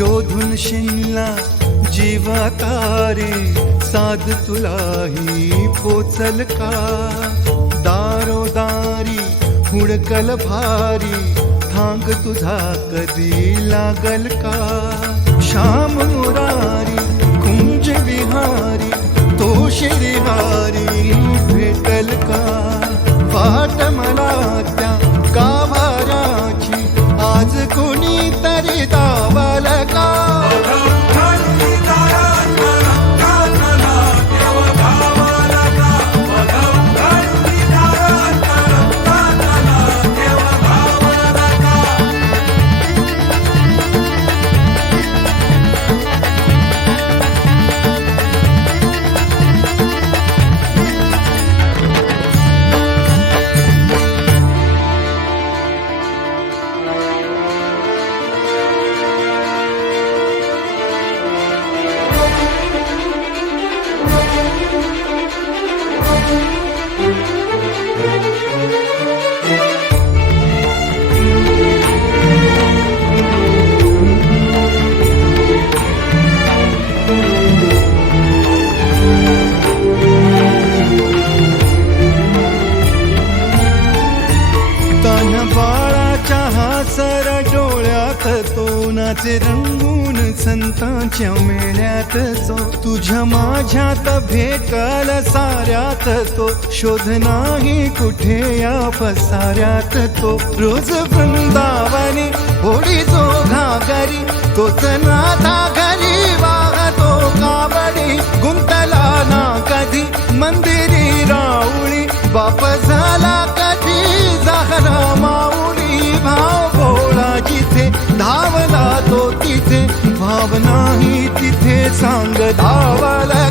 शोधून शिनला जीवा तारे साध तुलाही पोचल का दारोदारी हुडकल भारी थांग तुझा कधी लागल का श्याम मुरारी कुंज विहारी तो शिरहारी भेटल का वाट मला त्या गाभाराची आज कोणी तरी दावल का सर डोळ्यात तो नाचे रंगून संतांच्या मेळ्यात तो तुझ्या माझ्यात भेटल साऱ्यात तो शोध नाही कुठे या पसाऱ्यात तो रोज वृंदावनी होडी जो घागरी तोच नाथा घरी वाहतो कावडी गुंतला ना कधी मंदिरी राऊळी बाप झाला कधी झाला माऊली भाव भोळा जिथे धावला तो तिथे भाव नाही तिथे सांग धावला